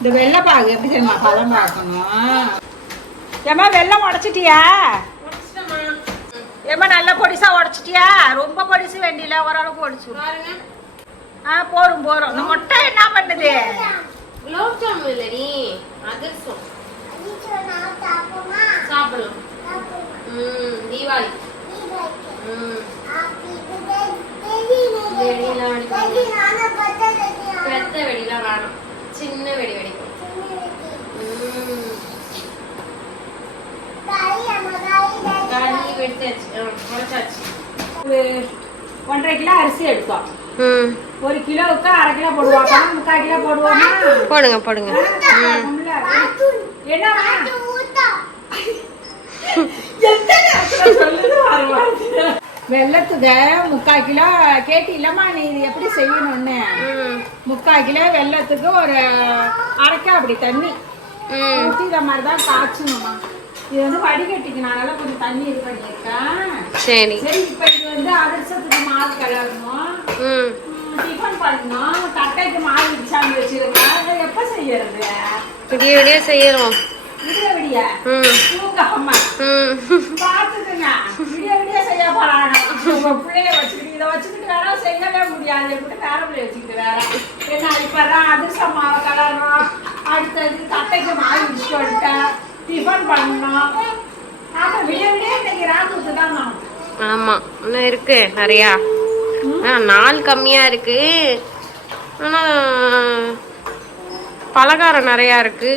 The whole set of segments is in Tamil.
இந்த வெள்ளைப்பாகு எப்படி தெரியுமா பழம் பார்க்கணும். ஏமா வெள்ளம் உடச்சிட்டியா? ஏமா நல்ல பொடிசா உடச்சிட்டியா? ரொம்ப பொடிசு வேண்டியில ஓரளவுக்கு உடச்சு. போறோம் போறோம். இந்த மொட்டை என்ன பண்ணுது? குலோப் ஜாமுன் இல்லடி, அதிரசம் சாப்பிடலாம். தீபாவளி வெடிலாம் பெத்த வெடிலாம் வேணும், சின்ன வெடி வெடிக்கும். களி வெடிச்சாச்சு, உடைச்சாச்சு. 1.5 கிலோ அரிசி எடுத்தோம். 1 கிலோவுக்கு 1/2 கிலோ போடுவாங்க, 3/4 கிலோ போடுவோமா? போடுங்க போடுங்க. என்ன வெள்ளத்துக்கு 3/4 கிலோ கேட்டு இல்லம்மா, நீ இது எப்படி செய்யணும்னு? 3/4 கிலோ வெள்ளத்துக்கு ஒரு 1/2 அப்படி தண்ணி ஊற்றி இத மாதிரிதான் காய்ச்சணுமா. இது வந்து வடிகட்டிக்கணும், அதனால கொஞ்சம் தண்ணி இது பண்ணியிருக்கேன். சரி சரி. இப்ப இது வந்து அதிரசத்துக்கு மாவு கலரணும், டிஃபன் பண்ணணும், தட்டைக்கு மாவு இடிச்சாந்து வச்சிருக்கேன். எப்ப செய்யறது? விடிய விடிய செய்யறோம். விடிய விடிய தூங்காம பாத்துக்குங்க. விடிய விடிய செய்ய போறாங்க. உங்க பிள்ளைய வச்சுக்கிட்டு இதை வச்சுக்கிட்டு வேற செய்யவே முடியாது. எப்படி வேற பிள்ளைய வச்சுக்கிட்டு வேற என்ன? இப்பதான் அதிரசம் மாவை கலரணும், அடுத்தது தட்டைக்கு மாவு இடிச்சு வந்துட்டேன், டிஃபன் பண்ணணும். ஆமா விடிய விடிய இன்னைக்கு ராகுக்கு தான். ஆமா இன்னும் இருக்கு நிறையா. நாள் கம்மியா இருக்கு, ஆனா பலகாரம் நிறையா இருக்கு.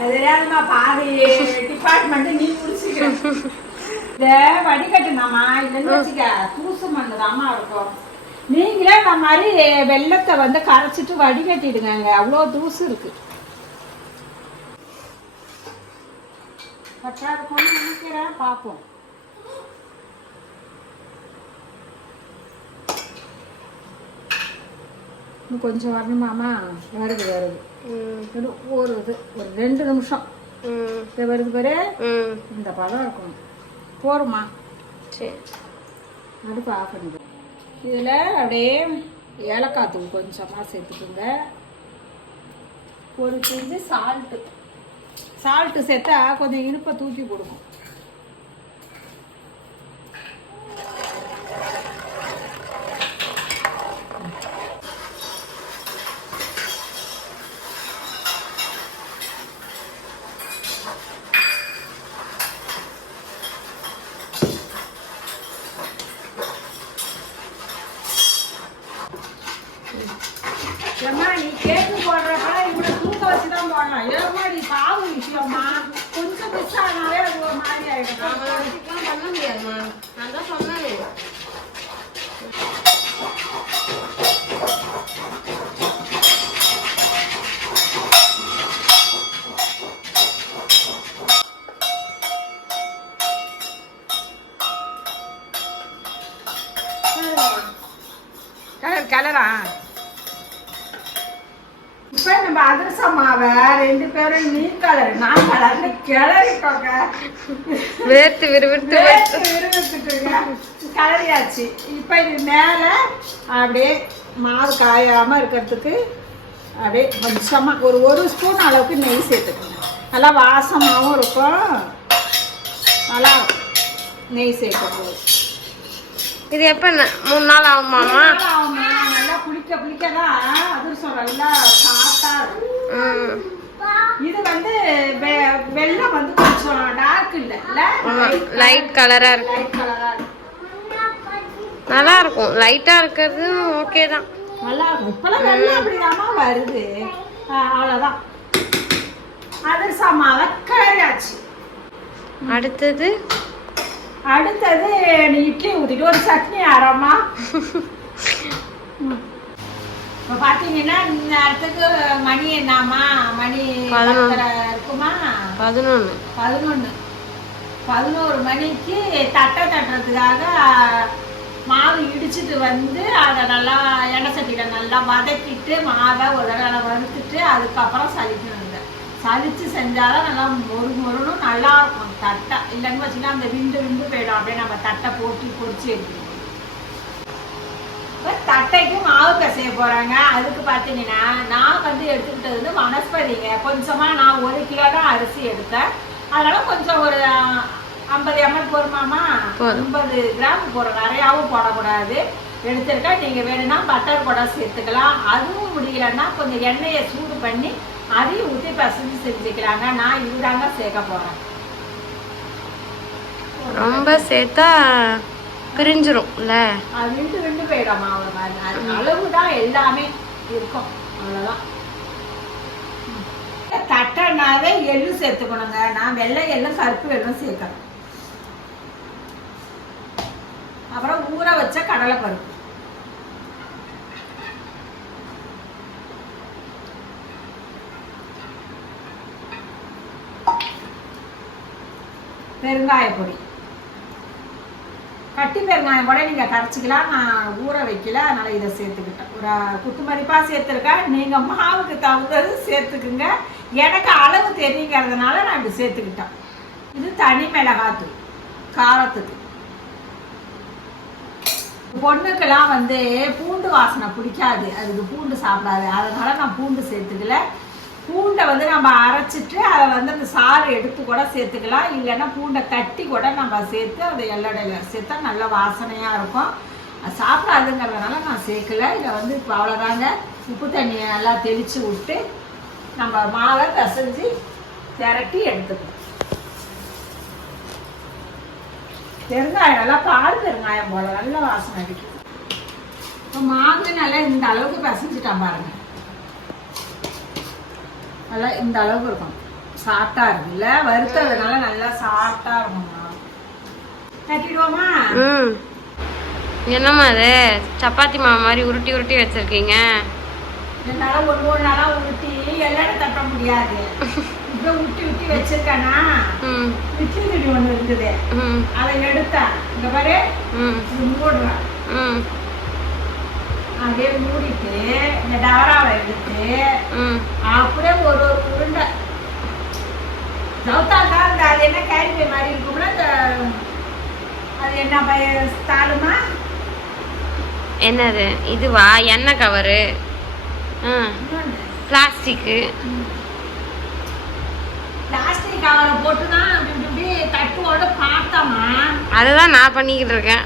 தெரியாதுமா, பாதி டிபார்ட்மெண்ட் நீ முடிச்சுக்கிற. இத வடிகட்டுனாமா, இல்லைன்னு வச்சுக்க தூசு மண்ணுதாமா இருக்கும். நீங்களே இந்த மாதிரி வெள்ளத்தை வந்து கரைச்சிட்டு வடிகட்டிடுங்க, அவ்வளோ தூசு இருக்கு. கரெக்டா இருக்கும்னு நினைக்கிறேன், பார்ப்போம். இன்னும் கொஞ்சம் வரணுமாமா? வருது வருது. ஒரு 2 நிமிஷம் வருது பாரு. இந்த பழம் இருக்கும். போருமா? சரி, அடுப்பு ஆஃப் பண்ணிடுவோம். இதில் அப்படியே ஏலக்காய் தூள் கொஞ்சமாக சேர்த்துக்குங்க. ஒரு பிஞ்சு சால்ட்டு சேர்த்தா கொஞ்சம் இனிப்பை தூக்கி கொடுக்கும். ஏம்மா நீ கேக்கு போடுறப்ப இவ்வளோ தூக்க வச்சுதான் போடலாம். ஏம்மா நீ பாவு விஷயம்மா, கொஞ்சம் மிஸ் ஆனாலே அது ஒரு மாதிரி ஆயிடும். பண்ண முடியாதுமா, நான் தான் சொன்னேன். கலரா இப்ப நம்ம அதிரசம் மாவை 2 பேரும் நீ கலர் நான் கலர்னு கிளறிட்டோங்க. வேர்த்து விறுவிறுத்துட்டுங்க கலரியாச்சு. இப்ப இது மேல அப்படியே மாவு காயாம இருக்கிறதுக்கு அப்படியே கொஞ்சமா ஒரு ஸ்பூன் அளவுக்கு நெய் சேர்த்துக்கணும். நல்லா வாசமாகவும் இருக்கும், நல்லா இருக்கும் நெய் சேர்க்கும். இது எப்ப 3 நாள் ஆகுமாமா? நல்லா புளிக்கதான் அதிரசம் நல்லா சாப்பிட்டா இருக்கும். இது வந்து வெள்ளம் வந்து கொஞ்சம் டார்க் இல்ல, லைட் கலரா இருக்கு. லைட் கலரா இருக்கு, நல்லா இருக்கும். லைட்டா இருக்கிறது ஓகே தான், நல்லா இருக்கும். இப்பெல்லாம் வெள்ளம் அப்படிதாமா வருது. அவ்வளவுதான், அதிரசம் மாவை கிளறியாச்சு. அடுத்தது நீ இட்லி ஊத்திட்டு ஒரு சட்னி ஆரமா. இப்ப பாத்தீங்கன்னா நேரத்துக்கு மணி என்னமா? மணி 11 இருக்குமா? 11 மணிக்கு தட்டை தட்டுறதுக்காக மாவு இடிச்சுட்டு வந்து அதை நல்லா எண்ணெய் சட்டியில நல்லா வதக்கிட்டு மாவை ஒரு தடவை வறுத்துட்டு அதுக்கப்புறம் சலிக்கணும். சலிச்சு செஞ்சாலும் நல்லா மொறுமொறுனும் நல்லா இருக்கும் தட்டை. இல்லைன்னு வச்சுன்னா அந்த விண்டு போயிடும். அப்படியே நம்ம தட்டை போட்டு பொரிச்சு எடுத்துக்கணும். தட்டைக்கு மாவு பிசைய போறாங்க. அதுக்கு பாத்தீங்கன்னா நான் வந்து எடுத்துக்கிட்டது வந்து வனஸ்பதிங்க. கொஞ்சமா நான் 1 கிலோ தான் அரிசி எடுத்தேன். அதனால கொஞ்சம் ஒரு 50 ml போடுமாமா, 50 கிராம் போடுறோம், நிறையாவும் போடக்கூடாது எடுத்துருக்கேன். நீங்க வேணும்னா பட்டர் கூட சேர்த்துக்கலாம். அதுவும் முடியலன்னா கொஞ்சம் எண்ணெயை சூடு பண்ணி அதையும் ஊற்றி பசஞ்சு செஞ்சுக்கலாங்க. நான் இதுதாங்க சேர்க்க போறேன். ரொம்ப சேர்த்தா பிரிஞ்சிரும்ல, அது விண்டு போயிடும் மாவு. அது அளவுதான் எல்லாமே இருக்கும், அவ்வளவுதான். தட்டனாவே எள்ளு சேர்த்துக்கணுங்க. நான் வெள்ளை எள்ளும் கருப்பு எள்ளும் சேர்க்கணும். அப்புறம் ஊற வச்ச கடலை பருப்பு, பெருங்காய பொடி, கட்டி பெருங்காயம் கூட நீங்க கரைச்சிக்கலாம். நான் ஊற வைக்கல, அதனால இதை சேர்த்துக்கிட்டேன். ஒரு குத்து மதிப்பா சேர்த்துருக்கேன். நீங்க மாவுக்கு தகுந்தது சேர்த்துக்குங்க. எனக்கு அளவு தெரியுங்கிறதுனால நான் இப்படி சேர்த்துக்கிட்டேன். இது தனி மிளகாத்தூள் காரத்துக்கு. பொண்ணுக்கெல்லாம் வந்து பூண்டு வாசனை பிடிக்காது, அதுக்கு பூண்டு சாப்பிடாது, அதனால நான் பூண்டு சேர்த்துக்கல. பூண்டை வந்து நம்ம அரைச்சிட்டு அதை வந்து அந்த சாறு எடுத்து கூட சேர்த்துக்கலாம். இல்லைன்னா பூண்டை தட்டி கூட நம்ம சேர்த்து அதை எல்லடையில் சேர்த்தா நல்ல வாசனையாக இருக்கும். அது சாப்பிடாதுங்கிறதுனால நான் சேர்க்கல. இதை வந்து இப்போ அவ்வளோதாங்க. உப்பு தண்ணியை நல்லா தெளித்து விட்டு நம்ம மாவை பிசைஞ்சு திரட்டி எடுத்துக்கணும். பெருங்காயம் நல்லா பால் பெருங்காயம் போல நல்ல வாசனை அடிக்கும். இப்போ மாவு நல்லா இந்த அளவுக்கு பிசைஞ்சிட்டான் பாருங்க. நல்லா இந்த அளவுக்கு இருக்கும், சாஃப்டா இருக்குல்ல, வறுத்ததுனால நல்லா சாஃப்டா இருக்கும். தட்டிடுவோமா? என்னம்மா அது சப்பாத்தி மாவு மாதிரி உருட்டி உருட்டி வச்சிருக்கீங்க? என்னால ஒரு நாளா உருட்டி எல்லாரும் தட்ட முடியாது. இப்ப உருட்டி உருட்டி வச்சிருக்கானா, இட்லி துணி ஒண்ணு இருக்குது, அதை எடுத்தேன். இங்க பாரு, மூடுறேன். அப்படியே மூடிட்டு இந்த டவராவை எடுத்து அப்படியே ஒரு உருண்டை சவுத்தாக்கா. இந்த அது என்ன கேரிபை மாதிரி இருக்கும்ல, அது என்ன தாளுமா, என்னது இதுவா? எண்ணெய் கவரு, பிளாஸ்டிக்கு பிளாஸ்டிக் கவரை போட்டுதான் அப்படி தட்டுவோட பார்த்தோமா. அதுதான் நான் பண்ணிக்கிட்டு இருக்கேன்.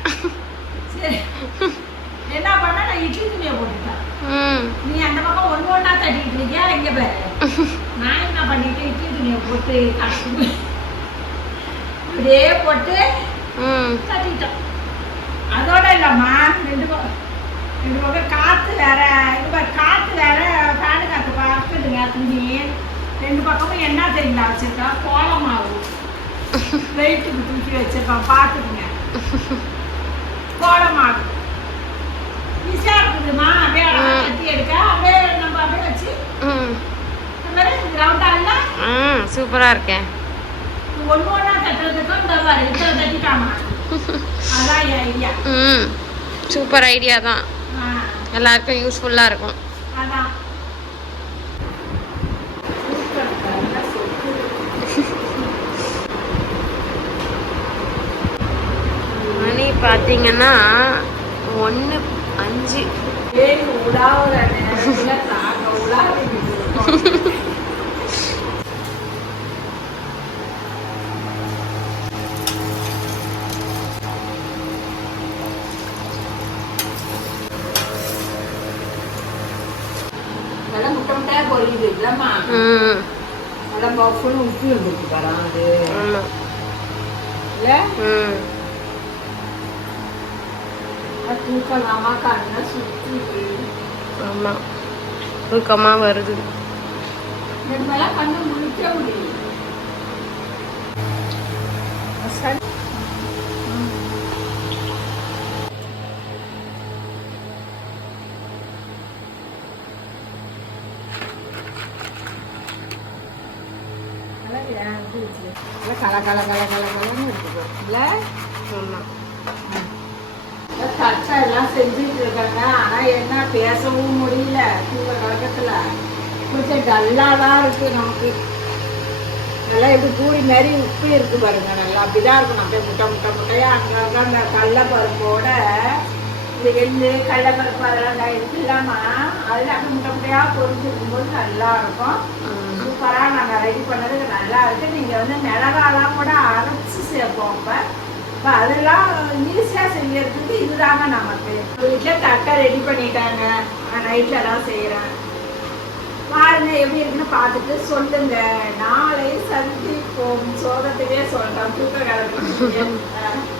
சரி, என்ன பண்ண, நான் இட்லி துணியை போட்டுட்டேன். நீ அந்த பக்கம் ஒண்ணா தட்டிட்டு இருக்கியா? இங்க பாரு, நான் என்ன பண்ணிட்டேன், இட்லி துணியை போட்டு அப்படியே போட்டு தட்டிட்டோம். அதோட இல்லம்மா, ரெண்டு பக்கம் காத்து வேற, காத்து வேற, ஃபேனு காத்து பார்க்குதுங்க. துணி ரெண்டு பக்கமும் என்ன தெரியுங்களா வச்சிருக்கா, கோலம் மாவு வெயிட்டுக்கு தூக்கி வச்சிருக்கான், பார்த்துக்குங்க. கோலம் மாவு ஈஸியா இருக்குதுமா. அப்படியே கட்டி எடுக்க, அப்படியே நம்ம அப்படியே வச்சு ரவுண்டா இல்ல, சூப்பரா இருக்கேன். ஒண்ணா தட்டுறதுக்கும் இந்த மாதிரி இத்தனை தட்டிட்டாமா. அதான் ஐடியா. சூப்பர் ஐடியா தான், எல்லாருக்கும் யூஸ்ஃபுல்லா இருக்கும். அதான் மணி பார்த்தீங்கன்னா 1:05. உலாவுற நேரத்துல தாங்க உலாவிட்டு நல்லா முட்டை முட்டையா பொரியுது இல்லம்மா. நல்லா பஃபுன்னு உப்பி வந்துருக்கு பாரு. அது இல்ல தூக்கலாமா, கண்ணை சுத்தி. ஆமா, தூக்கமா வருது. நம்மளாம் கண்ணு முழிக்க முடியும். கல கல கல கல கலன்னு இருக்குது இல்ல. தட்டை எல்லாம் செஞ்சுட்டு இருக்காங்க. ஆனா என்ன பேசவும் முடியல, தூங்க கலக்கத்துல கொஞ்சம் டல்லாதான் இருக்கு நமக்கு. நல்லா இது பூரி மாதிரி உப்பு இருக்கு பாருங்க, நல்லா அப்படிதான் இருக்கும். அப்படியே முட்டை முட்டை முட்டையா அங்கங்க அந்த கடலை பருப்போட இந்த எள்ளு கடலைப்பருப்பு அதெல்லாம் இதுக்கு இல்லாம அதுல அப்படி முட்டை முட்டையா பொரிஞ்சிருக்கும் போது நல்லா இருக்கும். சூப்பரா நாங்க ரெடி பண்ணதுக்கு நல்லா இருக்கு. நீங்க வந்து மிளகாலாம் கூட அரைச்சு சேர்ப்போம். இப்ப அதெல்லாம் ஈஸியா செய்யறதுக்கு இதுதாங்க நமக்கு. வீட்டுல தட்டை ரெடி பண்ணிட்டாங்க. நைட்ல தான் செய்யறேன். பாருங்க எப்படி இருக்குன்னு பார்த்துட்டு சொல்லுங்க. நாளை சந்திப்போம். சோகத்துக்கே சொல்றேன். தூக்க கிளம்பி